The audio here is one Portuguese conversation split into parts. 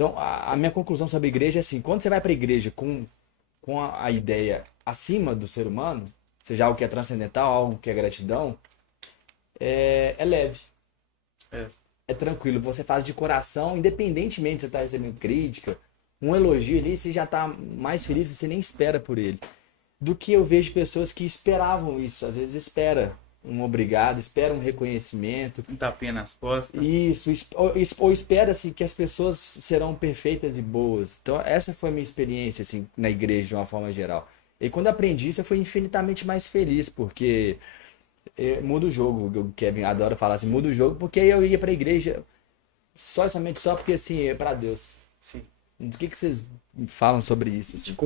Então, a minha conclusão sobre a igreja é assim, quando você vai para a igreja com a ideia acima do ser humano, seja algo que é transcendental, algo que é gratidão, é leve, É. é tranquilo. Você faz de coração, independentemente de você estar recebendo crítica, um elogio ali, você já está mais feliz e você nem espera por ele. Do que eu vejo pessoas que esperavam isso, às vezes espera um obrigado, espera um reconhecimento, Um tapinha nas costas. isso, ou espera-se que as pessoas serão perfeitas e boas. Então, essa foi a minha experiência, assim, na igreja, de uma forma geral. E quando eu aprendi isso, eu fui infinitamente mais feliz, porque muda o jogo. O Kevin adora falar assim, muda o jogo, porque eu ia pra igreja somente só porque, assim, é pra Deus. Sim. Do que vocês falam sobre isso, assim?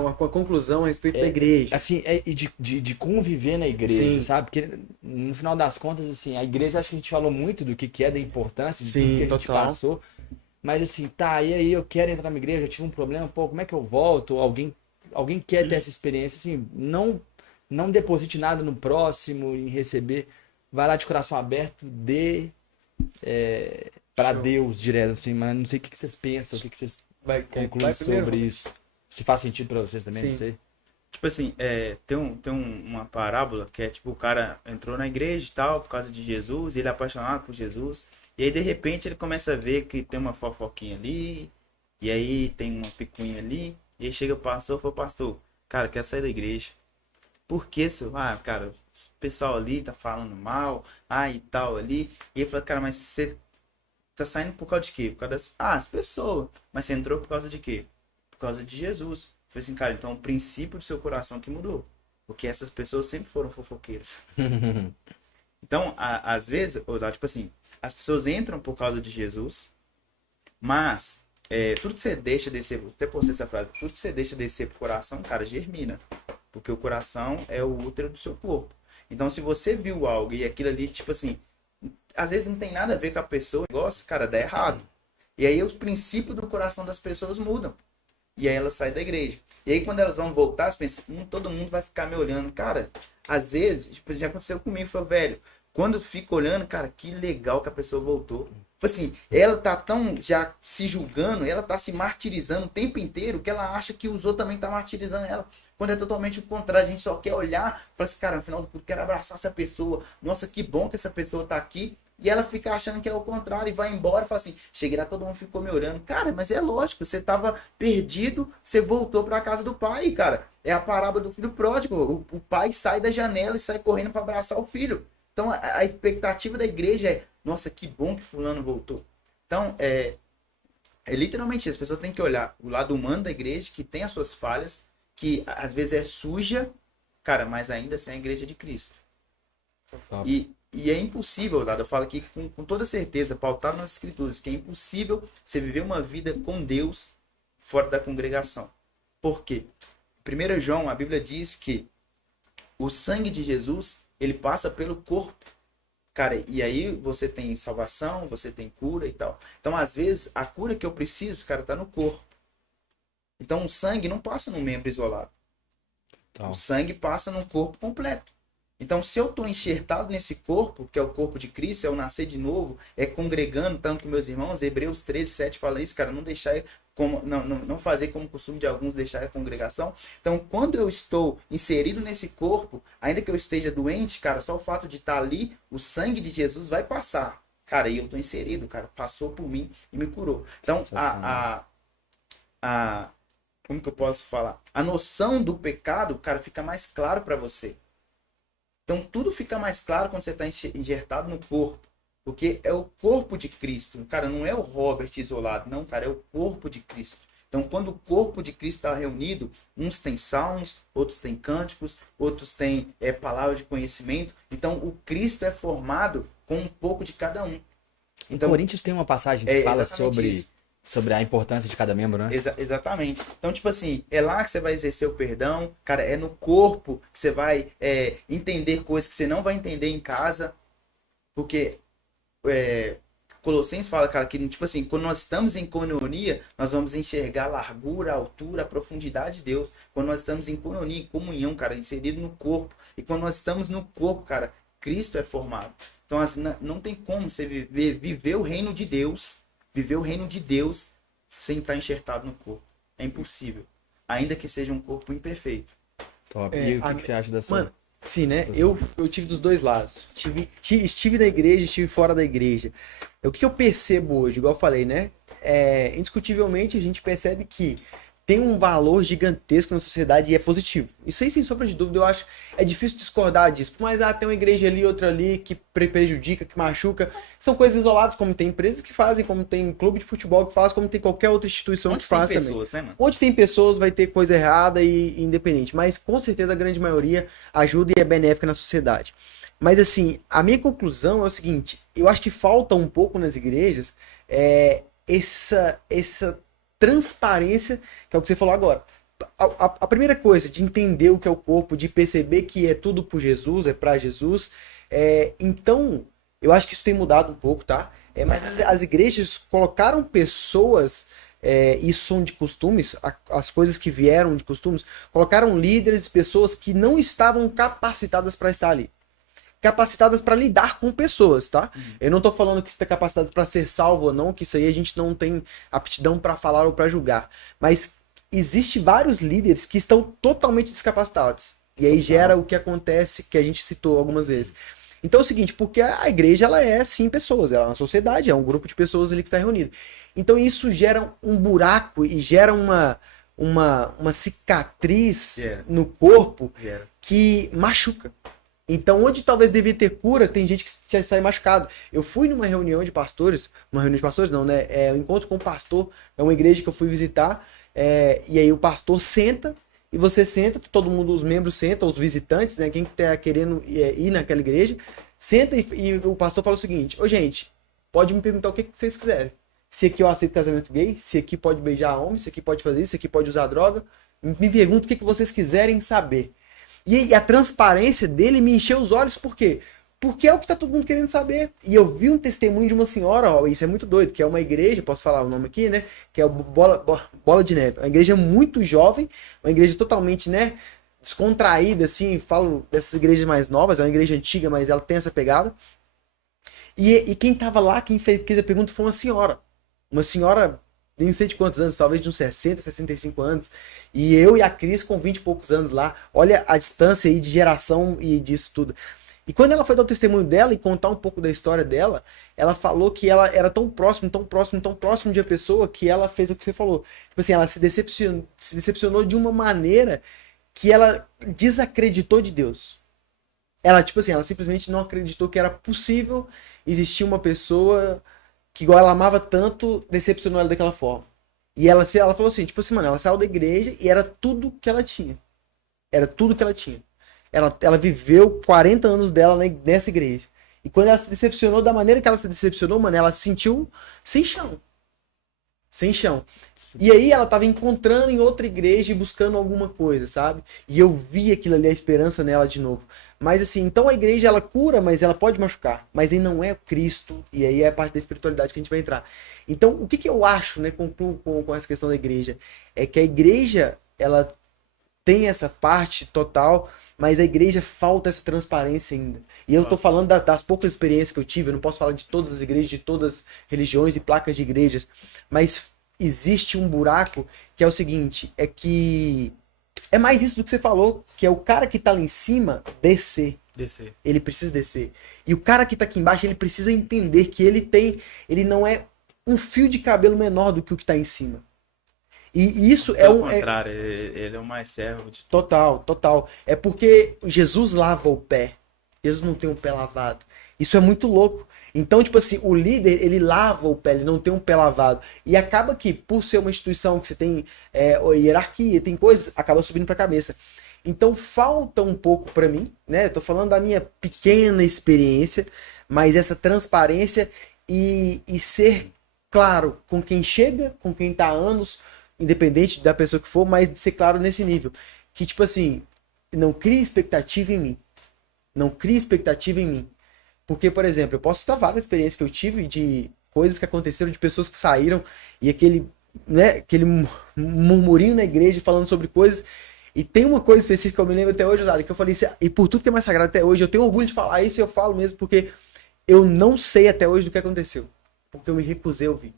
Uma conclusão a respeito da igreja. Assim, e de conviver na igreja, Sim. sabe? Porque no final das contas, assim, a igreja, acho que a gente falou muito do que é da importância, de tudo Sim, que a gente total. passou. Mas assim, tá, e aí eu quero entrar na igreja, eu tive um problema, pô, como é que eu volto? Ou alguém quer ter essa experiência, assim, não deposite nada no próximo em receber. Vai lá de coração aberto, dê para Show. Deus direto, assim, mas não sei o que vocês pensam, o que vocês concluem primeiro? sobre isso. Se faz sentido pra vocês também, não Sim. sei. Tipo assim, uma parábola que é tipo, o cara entrou na igreja e tal, por causa de Jesus, e ele é apaixonado por Jesus, e aí de repente ele começa a ver que tem uma fofoquinha ali, e aí tem uma picuinha ali, e aí chega o pastor e fala, pastor, cara, quer sair da igreja. Por que, senhor? Ah, cara, o pessoal ali tá falando mal, e tal ali, e ele fala, cara, mas você tá saindo por causa de quê? Por causa as pessoas, mas você entrou por causa de quê? Por causa de Jesus. Falei assim, cara, então o princípio do seu coração que mudou. Porque essas pessoas sempre foram fofoqueiras. Então, às vezes, tipo assim, as pessoas entram por causa de Jesus, mas tudo que você deixa descer, até postei essa frase, tudo que você deixa descer pro coração, cara, germina. Porque o coração é o útero do seu corpo. Então, se você viu algo e aquilo ali, tipo assim, às vezes não tem nada a ver com a pessoa, o negócio, cara, dá errado. E aí os princípios do coração das pessoas mudam. E aí elas saem da igreja. E aí quando elas vão voltar, você pensa, todo mundo vai ficar me olhando. Cara, às vezes, tipo, já aconteceu comigo, foi velho. Quando eu fico olhando, cara, que legal que a pessoa voltou. Tipo assim, ela tá tão já se julgando, ela tá se martirizando o tempo inteiro que ela acha que os outros também tá martirizando ela. Quando é totalmente o contrário, a gente só quer olhar, fala assim, cara, no final do culto, quero abraçar essa pessoa. Nossa, que bom que essa pessoa tá aqui. E ela fica achando que é o contrário e vai embora e fala assim, cheguei lá, todo mundo ficou me olhando. Cara, mas é lógico, você tava perdido, você voltou para casa do pai, cara. É a parábola do filho pródigo. O pai sai da janela e sai correndo para abraçar o filho. Então a expectativa da igreja é, nossa, que bom que fulano voltou. Então, é literalmente isso. As pessoas têm que olhar o lado humano da igreja, que tem as suas falhas, que às vezes é suja, cara, mas ainda assim é a igreja de Cristo. E é impossível, eu falo aqui com toda certeza, pautado nas escrituras, que é impossível você viver uma vida com Deus fora da congregação. Por quê? 1 João, a Bíblia diz que o sangue de Jesus, ele passa pelo corpo. Cara, e aí você tem salvação, você tem cura e tal. Então, às vezes, a cura que eu preciso, cara, tá no corpo. Então, o sangue não passa num membro isolado. Então, O sangue passa num corpo completo. Então, se eu estou enxertado nesse corpo, que é o corpo de Cristo, é o nascer de novo, é congregando tanto com meus irmãos, Hebreus 13, 7 fala isso, cara, não deixar não fazer como costume de alguns deixar a congregação. Então, quando eu estou inserido nesse corpo, ainda que eu esteja doente, cara, só o fato de estar ali, o sangue de Jesus vai passar. Cara, e eu estou inserido, cara, passou por mim e me curou. Então, como que eu posso falar? A noção do pecado, cara, fica mais claro para você. Então, tudo fica mais claro quando você está injertado no corpo. Porque é o corpo de Cristo. Cara, não é o Robert isolado. Não, cara, é o corpo de Cristo. Então, quando o corpo de Cristo está reunido, uns têm salmos, outros têm cânticos, outros têm palavra de conhecimento. Então, o Cristo é formado com um pouco de cada um. Então, Coríntios tem uma passagem que fala exatamente isso. sobre a importância de cada membro, né? Exatamente. Então, tipo assim, é lá que você vai exercer o perdão, cara, é no corpo que você vai entender coisas que você não vai entender em casa, porque Colossenses fala, cara, que tipo assim, quando nós estamos em coinonia, nós vamos enxergar a largura, a altura, a profundidade de Deus. Quando nós estamos em coinonia, em comunhão, cara, inserido no corpo. E quando nós estamos no corpo, cara, Cristo é formado. Então, não tem como você viver o reino de Deus, sem estar enxertado no corpo. É impossível. Ainda que seja um corpo imperfeito. Top. E o que você acha da sua? Mano, sim, né? Eu tive dos dois lados. Estive na igreja, estive fora da igreja. O que eu percebo hoje, igual eu falei, né? Indiscutivelmente a gente percebe que tem um valor gigantesco na sociedade e é positivo. Isso aí, sem sombra de dúvida, eu acho é difícil discordar disso. Mas tem uma igreja ali, outra ali, que prejudica, que machuca. São coisas isoladas, como tem empresas que fazem, como tem clube de futebol que faz, como tem qualquer outra instituição que faz também. Pessoas, né, mano? Onde tem pessoas vai ter coisa errada e independente. Mas com certeza a grande maioria ajuda e é benéfica na sociedade. Mas assim, a minha conclusão é o seguinte, eu acho que falta um pouco nas igrejas essa transparência, que é o que você falou agora. A primeira coisa, de entender o que é o corpo, de perceber que é tudo por Jesus, é pra Jesus. Então, eu acho que isso tem mudado um pouco, tá? Mas as igrejas colocaram pessoas, isso são de costumes, as coisas que vieram de costumes, colocaram líderes, pessoas que não estavam capacitadas para estar ali. Capacitadas para lidar com pessoas, tá? Eu não tô falando que você está capacitado para ser salvo ou não, que isso aí a gente não tem aptidão para falar ou para julgar. Mas existe vários líderes que estão totalmente descapacitados. E aí gera o que acontece, que a gente citou algumas vezes. Então é o seguinte, porque a igreja ela é sim pessoas, ela é uma sociedade, é um grupo de pessoas ali que está reunido. Então isso gera um buraco e gera uma cicatriz no corpo que machuca. Então, onde talvez devia ter cura, tem gente que já sai machucado. Eu fui numa reunião de pastores, não, né? Um encontro com o pastor, é uma igreja que eu fui visitar, e aí o pastor senta, e você senta, todo mundo, os membros sentam, os visitantes, né? Quem tá querendo ir naquela igreja, senta e o pastor fala o seguinte, gente, pode me perguntar o que vocês quiserem. Se aqui eu aceito casamento gay, se aqui pode beijar homem, se aqui pode fazer isso, se aqui pode usar droga, me pergunta o que vocês quiserem saber. E a transparência dele me encheu os olhos, por quê? Porque é o que tá todo mundo querendo saber. E eu vi um testemunho de uma senhora, isso é muito doido, que é uma igreja, posso falar o nome aqui, né? Que é o Bola de Neve. Uma igreja muito jovem, uma igreja totalmente, né, descontraída, assim, falo dessas igrejas mais novas, é uma igreja antiga, mas ela tem essa pegada. E quem tava lá, quem fez a pergunta foi uma senhora. Uma senhora, nem sei de quantos anos, talvez de uns 60, 65 anos. E eu e a Cris com 20 e poucos anos lá. Olha a distância aí de geração e disso tudo. E quando ela foi dar o testemunho dela e contar um pouco da história dela, ela falou que ela era tão próximo de uma pessoa que ela fez o que você falou. Tipo assim, ela se decepcionou de uma maneira que ela desacreditou de Deus. Ela, tipo assim, ela simplesmente não acreditou que era possível existir uma pessoa que, igual ela amava tanto, decepcionou ela daquela forma. E ela falou assim, tipo assim, mano, ela saiu da igreja e era tudo que ela tinha. Era tudo que ela tinha. Ela viveu 40 anos dela nessa igreja. E quando ela se decepcionou, da maneira que ela se decepcionou, mano, ela se sentiu sem chão. Sem chão. E aí ela tava encontrando em outra igreja e buscando alguma coisa, sabe? E eu vi aquilo ali, a esperança nela de novo. Mas assim, então a igreja ela cura, mas ela pode machucar. Mas aí não é o Cristo. E aí é a parte da espiritualidade que a gente vai entrar. Então, o que eu acho, né, concluo com essa questão da igreja, é que a igreja, ela tem essa parte total, mas a igreja falta essa transparência ainda. E eu tô falando das poucas experiências que eu tive, eu não posso falar de todas as igrejas, de todas as religiões e placas de igrejas, mas existe um buraco que é o seguinte, é que é mais isso do que você falou, que é o cara que tá lá em cima descer. Ele precisa descer. E o cara que tá aqui embaixo, ele precisa entender que ele não é um fio de cabelo menor do que o que tá em cima. E isso Pelo contrário, ele é o mais servo de tudo. Total. É porque Jesus lava o pé. Jesus não tem um pé lavado. Isso é muito louco. Então, tipo assim, o líder, ele lava o pé, ele não tem um pé lavado. E acaba que, por ser uma instituição que você tem hierarquia, tem coisas, acaba subindo pra cabeça. Então, falta um pouco pra mim, né? Eu tô falando da minha pequena experiência, mas essa transparência e ser claro com quem chega, com quem tá há anos, independente da pessoa que for, mas de ser claro nesse nível. Que, tipo assim, não crie expectativa em mim. Não crie expectativa em mim. Porque, por exemplo, eu posso citar várias experiências que eu tive de coisas que aconteceram, de pessoas que saíram e aquele murmurinho na igreja falando sobre coisas. E tem uma coisa específica que eu me lembro até hoje, Osada, que eu falei assim, e por tudo que é mais sagrado até hoje, eu tenho orgulho de falar isso e eu falo mesmo, porque eu não sei até hoje do que aconteceu. Porque eu me recusei a ouvir.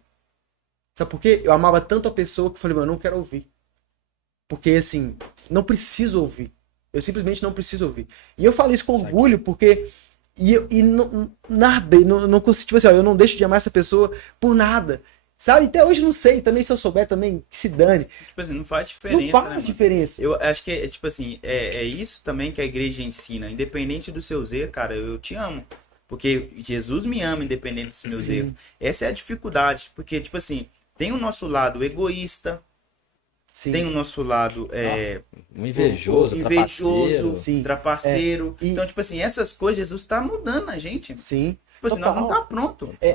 Sabe por quê? Eu amava tanto a pessoa que eu falei, mano, eu não quero ouvir. Porque, assim, não preciso ouvir. Eu simplesmente não preciso ouvir. E eu falo isso com orgulho, porque... E não, nada, e não consigo, tipo assim, ó, eu não deixo de amar essa pessoa por nada. Sabe? Até hoje eu não sei. Também se eu souber, também, que se dane. Tipo assim, não faz diferença, Não faz né, mano? diferença. Eu acho que, tipo assim, é isso também que a igreja ensina. Independente dos seus erros, cara, eu te amo. Porque Jesus me ama independente dos meus Sim. erros. Essa é a dificuldade. Porque, tipo assim, tem o nosso lado egoísta, Sim. tem o nosso lado Um invejoso, trapaceiro. Sim. trapaceiro. É. E- Então, tipo assim, essas coisas Jesus tá mudando a gente. Sim. Tipo assim, nós não Total. tá pronto.